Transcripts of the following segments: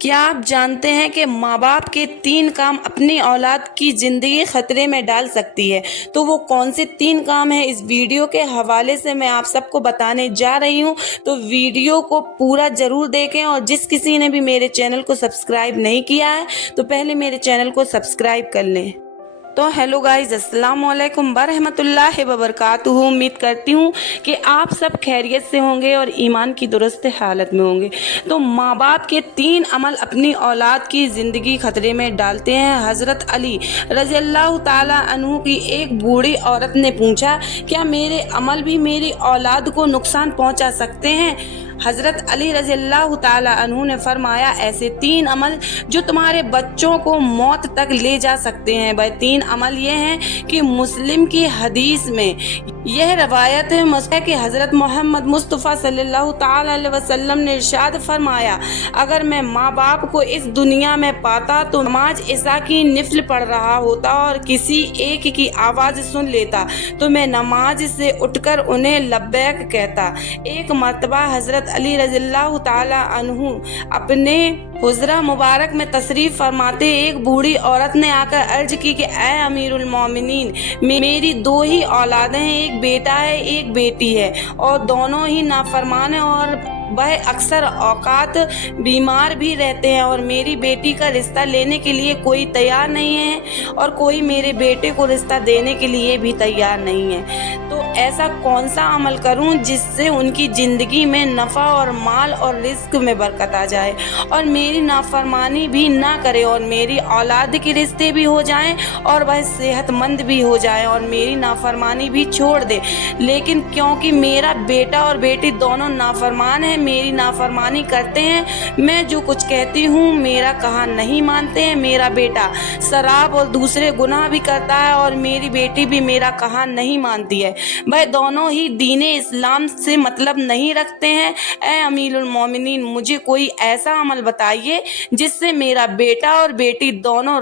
क्या आप जानते हैं कि माँ बाप के 3 काम अपनी औलाद की ज़िंदगी खतरे में डाल सकती है? तो वो कौन से 3 काम हैं, इस वीडियो के हवाले से मैं आप सबको बताने जा रही हूँ। तो वीडियो को पूरा ज़रूर देखें, और जिस किसी ने भी मेरे चैनल को सब्सक्राइब नहीं किया है तो पहले मेरे चैनल को सब्सक्राइब कर लें। तो हेलो गाइज, अस्सलाम वालेकुम बरहमतुल्लाहि वबरकातुहू। उम्मीद करती हूँ कि आप सब खैरियत से होंगे और ईमान की दुरुस्त हालत में होंगे। तो माँ बाप के 3 अमल अपनी औलाद की ज़िंदगी खतरे में डालते हैं। हज़रत अली रज़ियल्लाहु ताला अन्हु की एक बूढ़ी औरत ने पूछा, क्या मेरे अमल भी मेरी औलाद को नुकसान पहुँचा सकते हैं? हज़रत अली रज़ियल्लाहु ताला अन्हु ने फरमाया, ऐसे 3 अमल जो तुम्हारे बच्चों को मौत तक ले जा सकते हैं। वह 3 अमल ये हैं कि मुस्लिम की हदीस में यह रवायत है कि हज़रत मोहम्मद मुस्तफ़ा सल्लल्लाहु ताला अलैहि वसल्लम ने इरशाद फरमाया, अगर मैं माँ बाप को इस दुनिया में पाता तो नमाज इशा की निफल पढ़ रहा होता और किसी एक की आवाज़ सुन लेता तो मैं नमाज से उठकर उन्हें लब्बैक कहता। एक मरतबा हज़रत अली रज़ियल्लाहु ताला अन्हु अपने हुजरा मुबारक में तशरीफ फरमाते एक बूढ़ी औरत ने आकर अर्ज की कि ऐ अमीरुल मोमिनीन, मेरी 2 ही औलादें हैं, एक बेटा है एक बेटी है, और दोनों ही नाफरमान हैं और वह अक्सर औकात बीमार भी रहते हैं, और मेरी बेटी का रिश्ता लेने के लिए कोई तैयार नहीं है और कोई मेरे बेटे को रिश्ता देने के लिए भी तैयार नहीं है। तो ऐसा कौन सा अमल करूं जिससे उनकी ज़िंदगी में नफ़ा और माल और रिस्क में बरकत आ जाए, और मेरी नाफरमानी भी ना करे, और मेरी औलाद के रिश्ते भी हो जाएं और वह सेहतमंद भी हो जाए और मेरी नाफरमानी भी छोड़ दे। लेकिन क्योंकि मेरा बेटा और बेटी दोनों नाफरमान हैं, मेरी नाफरमानी करते हैं, मैं जो कुछ कहती हूँ मेरा कहा नहीं मानते हैं, मेरा बेटा शराब और दूसरे गुनाह भी करता है और मेरी बेटी भी मेरा कहा नहीं मानती है, वह दोनों ही दीने इस्लाम से मतलब नहीं रखते हैं। ऐ अमीरुल मोमिनीन, मुझे कोई ऐसा अमल बताइए जिससे मेरा बेटा और बेटी दोनों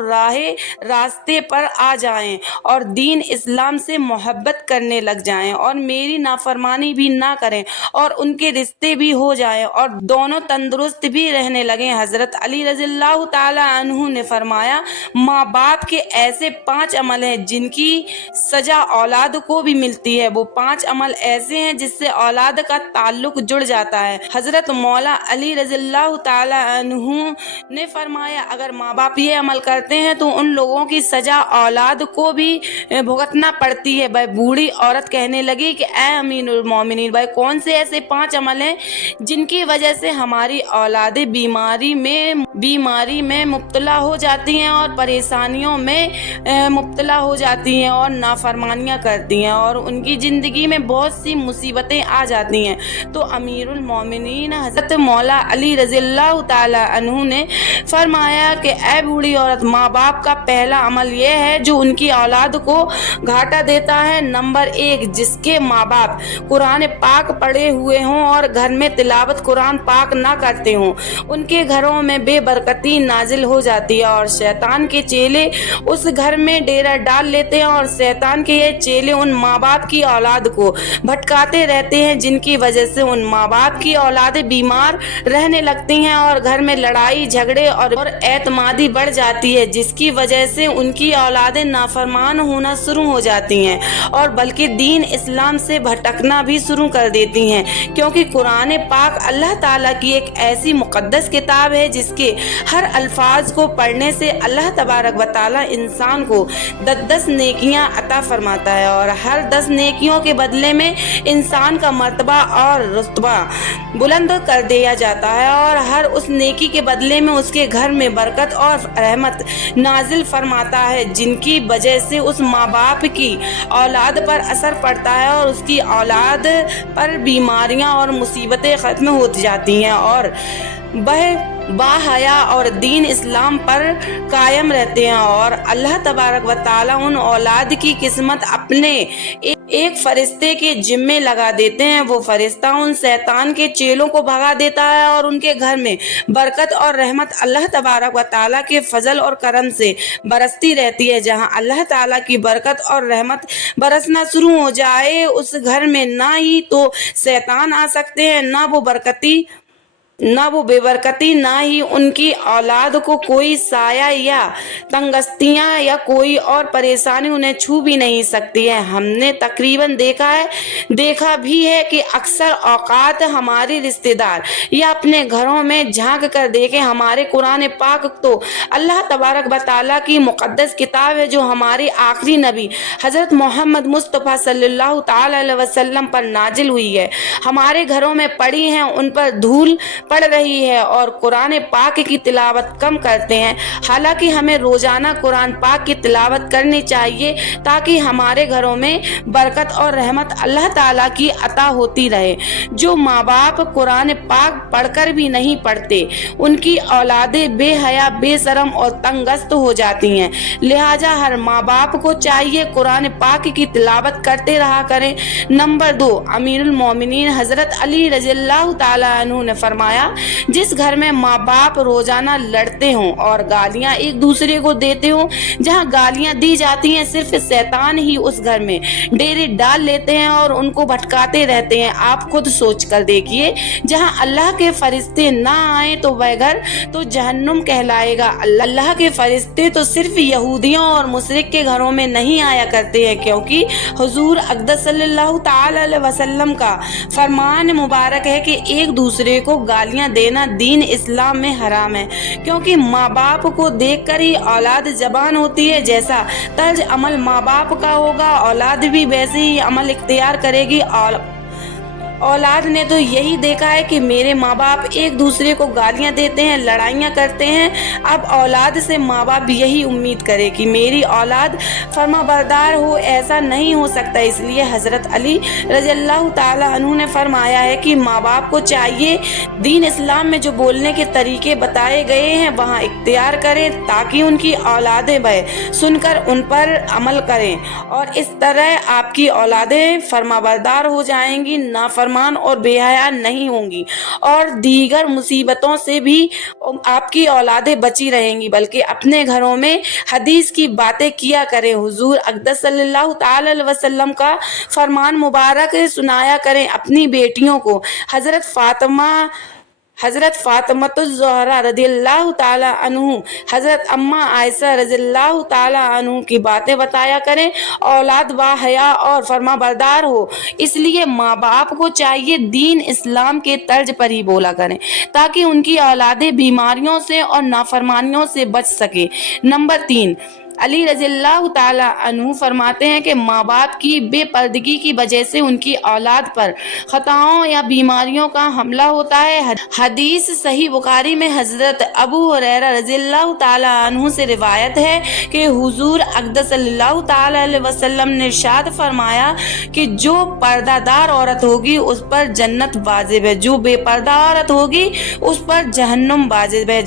रास्ते पर आ जाएं और दीन इस्लाम से मोहब्बत करने लग जाएं और मेरी नाफरमानी भी ना करें और उनके रिश्ते भी हो जाएं और दोनों तंदुरुस्त भी रहने लगे। हज़रत अली रज़ियल्लाहु ताला अन्हु ने फरमाया, माँ बाप के ऐसे 5 अमल हैं जिनकी सजा औलाद को भी मिलती है। वो 5 अमल ऐसे हैं जिससे औलाद का ताल्लुक जुड़ जाता है। हज़रत मौला अली रज़ियल्लाहु ताला अन्हु ने फरमाया, अगर माँ बाप ये अमल करते हैं तो उन लोगों की सजा औलाद को भी भुगतना पड़ती है। वह बूढ़ी औरत कहने लगी कि ऐ अमीरुल मोमिनीन, भाई कौन से ऐसे 5 अमल हैं जिनकी वजह से हमारी औलादें बीमारी में मुब्तला हो जाती हैं और परेशानियों में मुब्तला हो जाती हैं और नाफरमानियाँ करती हैं और उनकी ज़िंदगी में बहुत सी मुसीबतें आ जाती हैं। तो अमीरुल मोमिनीन हज़रत मौला अली रज़ियल्लाहु ताला अन्हु ने फरमाया कि ऐ बूढ़ी औरत, माँ बाप का पहला अमल यह है जो उनकी औलाद को घाटा देता है। नंबर 1, जिसके माँ बाप कुरान पाक पढ़े हुए हों और घर में तिलावत कुरान पाक ना करते हों, उनके घरों में बेबरकती नाजिल हो जाती है और शैतान के चेले उस घर में डेरा डाल लेते हैं और शैतान के ये चेले उन माँ बाप की औलाद को भटकाते रहते हैं, जिनकी वजह से उन माँ बाप की औलादें बीमार रहने लगती हैं और घर में लड़ाई झगड़े और एतमादी बढ़ जाती है, जिसकी वजह से उनकी औलादें नाफरमान होना शुरू हो जाती हैं और बल्कि दीन इस्लाम से भटकना भी शुरू कर देती हैं। क्योंकि कुरान पाक अल्लाह ताला की एक ऐसी मुक़द्दस किताब है जिसके हर अल्फाज को पढ़ने से अल्लाह तबारक व तआला इंसान को 10 नेकियां अता फरमाता है और हर 10 नेकियों के बदले में इंसान का मर्तबा और रुतबा बुलंद कर दिया जाता है और हर उस नेकी के बदले में उसके घर में बरकत और रहमत नाजिल फरमाता है, जिनकी वजह से उस माँ बाप की औलाद पर असर पड़ता है और उसकी औलाद पर बीमारियां और मुसीबतें ख़त्म हो जाती हैं और वह बाहया और दीन इस्लाम पर कायम रहते हैं और अल्लाह तबारक व तआला उन औलाद की किस्मत अपने एक फरिश्ते के जिम्मे लगा देते हैं। वो फरिश्ता उन शैतान के चेलों को भगा देता है और उनके घर में बरकत और रहमत अल्लाह तबारक व तआला के फजल और करम से बरसती रहती है। जहां अल्लाह ताला की बरकत और रहमत बरसना शुरू हो जाए, उस घर में ना ही तो शैतान आ सकते हैं, ना वो बरकती ना वो बेबरकती, ना ही उनकी औलाद को कोई साया या तंगस्तियां या कोई और परेशानी उन्हें छू भी नहीं सकती है। हमने तकरीबन देखा भी है कि अक्सर औकात हमारे रिश्तेदार या अपने घरों में झांक कर देखें, हमारे कुरान पाक तो अल्लाह तबारक व तआला की मुक़द्दस किताब है, जो हमारे आखिरी नबी हज़रत मोहम्मद मुस्तफ़ा सल्लल्लाहु तआला अलैहि वसल्लम पर नाजिल हुई है, हमारे घरों में पड़ी हैं, उन पर धूल पड़ रही है और कुरान पाक की तिलावत कम करते हैं। हालांकि हमें रोजाना कुरान पाक की तिलावत करनी चाहिए ताकि हमारे घरों में बरकत और रहमत अल्लाह ताला की अता होती रहे। जो माँ बाप कुरान पाक पढ़कर भी नहीं पढ़ते, उनकी औलादें बेहया, बेशरम और तंगस्त हो जाती हैं। लिहाजा हर माँ बाप को चाहिए कुरान पाक की तिलावत करते रहा करें। नंबर 2, अमीरुल मोमिनीन हजरत अली रज़ियल्लाहु ताला अन्हु ने फरमाया, जिस घर में माँ बाप रोजाना लड़ते हों और गालियां एक दूसरे को देते हों, जहाँ गालियां दी जाती हैं, सिर्फ शैतान ही उस घर में डेरे डाल लेते हैं और उनको भटकाते रहते हैं। आप खुद सोच कर देखिए, जहाँ अल्लाह के फरिश्ते ना आए तो वह घर तो जहन्नुम कहलाएगा। अल्लाह के फरिश्ते तो सिर्फ यहूदियों और मुशरिक के घरों में नहीं आया करते हैं, क्योंकि हुजूर अक़दस सल्लल्लाहु तआला अलैहि वसल्लम का फरमान मुबारक है कि एक दूसरे को गालियां देना दीन इस्लाम में हराम है, क्योंकि माँ बाप को देखकर ही औलाद जबान होती है। जैसा तर्ज अमल माँ बाप का होगा, औलाद भी वैसे ही अमल इख्तियार करेगी। औलाद ने तो यही देखा है कि मेरे माँ बाप एक दूसरे को गालियां देते हैं, लड़ाइयाँ करते हैं। अब औलाद से माँ बाप यही उम्मीद करे कि मेरी औलाद फर्माबरदार हो, ऐसा नहीं हो सकता। इसलिए हज़रत अली रज़ियल्लाहु ताला अन्हु ने फरमाया है कि माँ बाप को चाहिए दीन इस्लाम में जो बोलने के तरीके बताए गए हैं वहाँ इख्तियार करें, ताकि उनकी औलादें वह सुनकर उन पर अमल करें और इस तरह आपकी औलादें फर्माबरदार हो जाएंगी, नाफरमान और बेहया नहीं होंगी और दीगर मुसीबतों से भी आपकी औलादें बची रहेंगी। बल्कि अपने घरों में हदीस की बातें किया करें, हुजूर अक़दस सल्लल्लाहु तआला अलैहि वसल्लम का फरमान मुबारक सुनाया करें। अपनी बेटियों को हज़रत फ़ातिमा रज़ियल्लाहु ताला अन्हु, हज़रत अम्मा आयशा रज़ियल्लाहु ताला अन्हु की बातें बताया करें। औलाद बाहया और फर्माबरदार हो, इसलिए माँ बाप को चाहिए दीन इस्लाम के तर्ज पर ही बोला करें, ताकि उनकी औलादें बीमारियों से और नाफरमानियों से बच सके। नंबर 3, अली रज़ियल्लाहु ताला अन्हु फरमाते हैं कि माँ बाप की बेपर्दगी की वजह से उनकी औलाद पर खताओं या बीमारियों का हमला होता है। हदीस सही बुखारी में हज़रत अबू हुरैरा रज़ियल्लाहु ताला अन्हु से रिवायत है कि हुजूर अक़दस सल्लल्लाहु ताला अलैहि वसल्लम ने इरशाद फरमाया कि जो पर्दादार औरत होगी उस पर जन्नत वाजिब है, जो बेपर्दा औरत होगी उस पर जहन्नुम वाजिब है।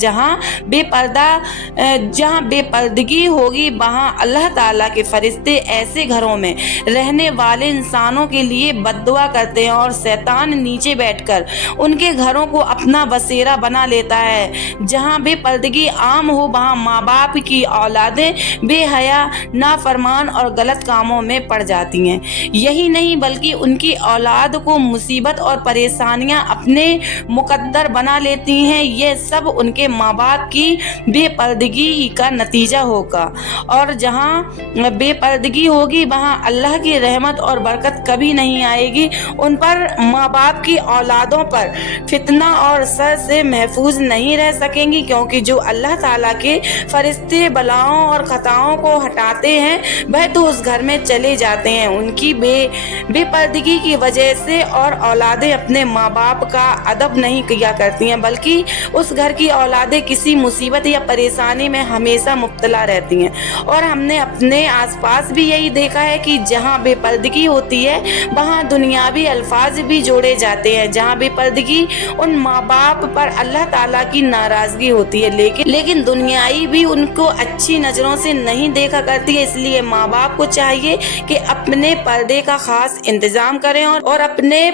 जहाँ बेपर्दगी होगी वहाँ अल्लाह ताला के फरिश्ते ऐसे घरों में रहने वाले इंसानों के लिए बद्दुआ करते हैं और शैतान नीचे बैठकर उनके घरों को अपना बसेरा बना लेता है। जहाँ बेपर्दगी आम हो वहाँ माँ बाप की औलादें बेहया, नाफरमान और गलत कामों में पड़ जाती हैं। यही नहीं बल्कि उनकी औलाद को मुसीबत और परेशानियां अपने मुकद्दर बना लेती हैं। ये सब उनके माँ बाप की बेपर्दगी का नतीजा होगा और जहाँ बेपर्दगी होगी वहाँ अल्लाह की रहमत और बरकत कभी नहीं आएगी। उन पर माँ बाप की औलादों पर फितना और शर से महफूज नहीं रह सकेंगी, क्योंकि जो अल्लाह ताला के फरिश्ते बलाओं और खताओं को हटाते हैं वह तो उस घर में चले जाते हैं। उनकी बेपर्दगी की वजह से और औलादें अपने माँ बाप का अदब नहीं किया करती हैं, बल्कि उस घर की औलादें किसी मुसीबत या परेशानी में हमेशा मुब्तला रहती हैं। और हमने अपने आसपास भी यही देखा है कि जहाँ बेपर्दगी होती है वहाँ दुनियावी अल्फाज भी जोड़े जाते हैं। जहाँ बेपर्दगी उन माँ बाप पर अल्लाह ताला की नाराजगी होती है, लेकिन दुनियाई भी उनको अच्छी नज़रों से नहीं देखा करती है। इसलिए माँ बाप को चाहिए कि अपने पर्दे का खास इंतजाम करें और अपने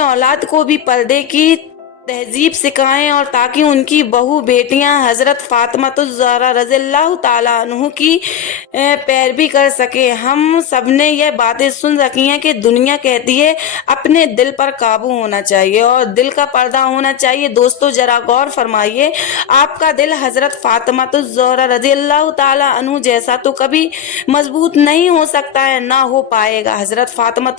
औलाद को भी पर्दे की तहजीब सिखाएं और ताकि उनकी बहू बेटियां हज़रत फ़ातिमा रज़ी अल्लाह ताला अन्हु की पैरवी कर सके। हम सब ने यह बातें सुन रखी हैं कि दुनिया कहती है अपने दिल पर काबू होना चाहिए और दिल का पर्दा होना चाहिए। दोस्तों जरा गौर फरमाइए, आपका दिल हज़रत फ़ातिमा रज़ी अल्लाह ताला अन्हु जैसा तो कभी मजबूत नहीं हो सकता है, ना हो पाएगा। हज़रत फ़ातिमा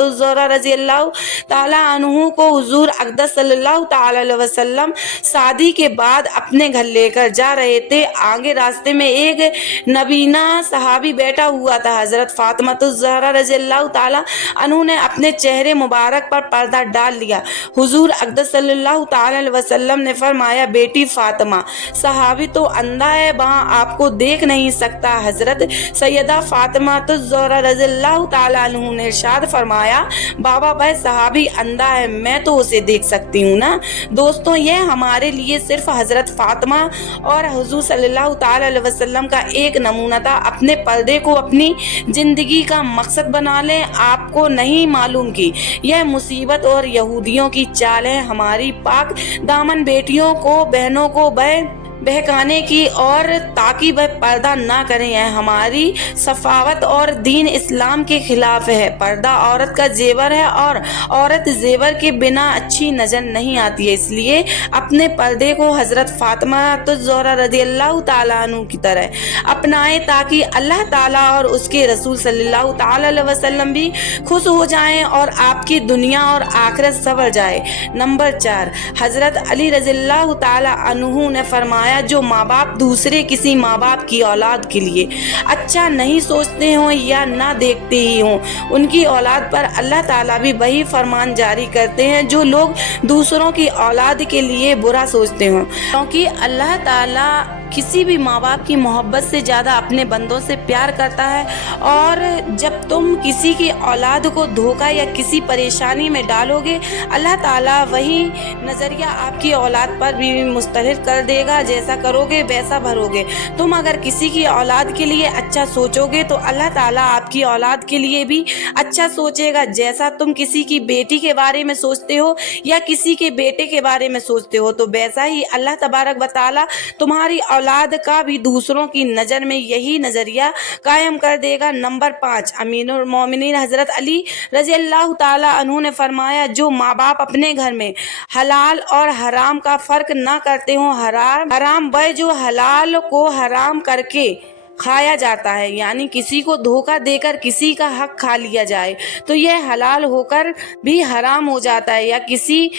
रज़ी अल्लाह ताला अन्हु को हुजूर अक़दस सल्लल्लाहु ताला अलैहि वसल्लम शादी के बाद अपने घर लेकर जा रहे थे। आगे रास्ते में एक नबीना सहाबी बैठा हुआ था। हज़रत फ़ातिमा रज़ी अल्लाह ताला अन्हु ने अपने चेहरे मुबारक पर पर्दा डाल लिया। हुजूर अक़दस सल्लल्लाहु ताला अलैहि वसल्लम ने फरमाया, बेटी फ़ातिमा, सहाबी तो अंधा है, वहाँ आपको देख नहीं सकता। हज़रत सैयदा फ़ातिमा रज़ी अल्लाह ताला अन्हु ने इरशाद फरमाया, बाबा वह सहाबी अंधा है, मैं तो उसे देख सकती हूँ ना। दोस्तों ये हमारे लिए सिर्फ हज़रत फ़ातिमा और हुजूर सल्लल्लाहु ताला अलैहि वसल्लम का एक नमूना था। अपने पर्दे को अपनी ज़िंदगी का मकसद बना लें। आपको नहीं मालूम कि यह मुसीबत और यहूदियों की चाल है हमारी पाक दामन बेटियों को, बहनों को बहकाने की, और ताकि वह पर्दा ना करें। यह हमारी सफावत और दीन इस्लाम के खिलाफ है। पर्दा औरत का जेवर है और औरत जेवर के बिना अच्छी नजर नहीं आती है। इसलिए अपने पर्दे को हज़रत फ़ातिमा रज़ी अल्लाह ताला अन्हु की तरह अपनाएं ताकि अल्लाह ताला और उसके रसूल सल्लल्लाहु ताला अलैहि वसल्लम भी खुश हो जाएं और आपकी दुनिया और आखिरत संवर जाए। नंबर 4, हज़रत अली रज़ी अल्लाह ताला अन्हु ने फरमाया, जो माँ बाप दूसरे किसी माँ बाप की औलाद के लिए अच्छा नहीं सोचते हों या ना देखते ही हों, उनकी औलाद पर अल्लाह ताला भी वही फरमान जारी करते हैं जो लोग दूसरों की औलाद के लिए बुरा सोचते हों, क्योंकि अल्लाह ताला किसी भी माँ बाप की मोहब्बत से ज़्यादा अपने बंदों से प्यार करता है। और जब तुम किसी की औलाद को धोखा या किसी परेशानी में डालोगे, अल्लाह ताला वही नज़रिया आपकी औलाद पर भी मुस्तहिर कर देगा। जैसा करोगे वैसा भरोगे। तुम अगर किसी की औलाद के लिए अच्छा सोचोगे तो अल्लाह ताला आपकी औलाद के लिए भी अच्छा सोचेगा। जैसा तुम किसी की बेटी के बारे में सोचते हो या किसी के बेटे के बारे में सोचते हो, तो वैसा ही अल्लाह तबारक व तआला तुम्हारी औलाद का भी दूसरों की नज़र में यही नज़रिया कायम कर देगा। नंबर 5, अमीरुल मोमिनीन हज़रत अली रज़ी अल्लाह ताला अन्हु ने फरमाया, जो माँ बाप अपने घर में हलाल और हराम का फ़र्क ना करते हों, हराम वह जो हलाल को हराम करके खाया जाता है, यानी किसी को धोखा देकर किसी का हक खा लिया जाए तो यह हलाल होकर भी हराम हो जाता है, या किसी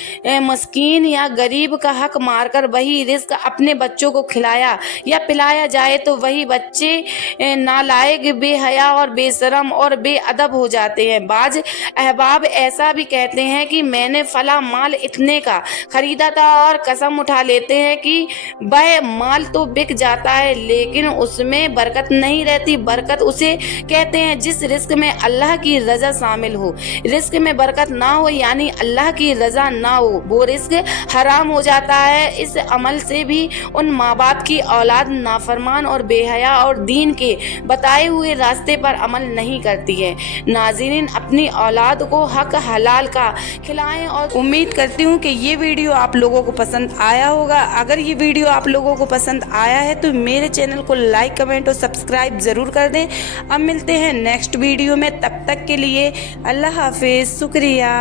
मस्कीन या गरीब का हक मारकर वही रिस्क अपने बच्चों को खिलाया या पिलाया जाए तो वही बच्चे नालायक, बेहया और बेशरम और बेअदब हो जाते हैं। बाज अहबाब ऐसा भी कहते हैं कि मैंने फला माल इतने का खरीदा था और कसम उठा लेते हैं कि वह माल तो बिक जाता है लेकिन उसमें बरकत नहीं रहती। बरकत उसे कहते हैं जिस रिस्क में अल्लाह की रजा शामिल हो। रिस्क में बरकत ना हो यानी अल्लाह की रजा ना हो, वो रिस्क हराम हो जाता है। इस अमल से भी उन माँ बाप की औलाद नाफरमान और बेहया और दीन के बताए हुए रास्ते पर अमल नहीं करती है। नाज़रीन, अपनी औलाद को हक हलाल का खिलाएं और उम्मीद करती हूँ कि ये वीडियो आप लोगों को पसंद आया होगा। अगर ये वीडियो आप लोगों को पसंद आया है तो मेरे चैनल को लाइक, कमेंट और सब्सक्राइब ज़रूर कर दें। अब मिलते हैं नेक्स्ट वीडियो में, तब तक के लिए अल्लाह हाफिज़, शुक्रिया।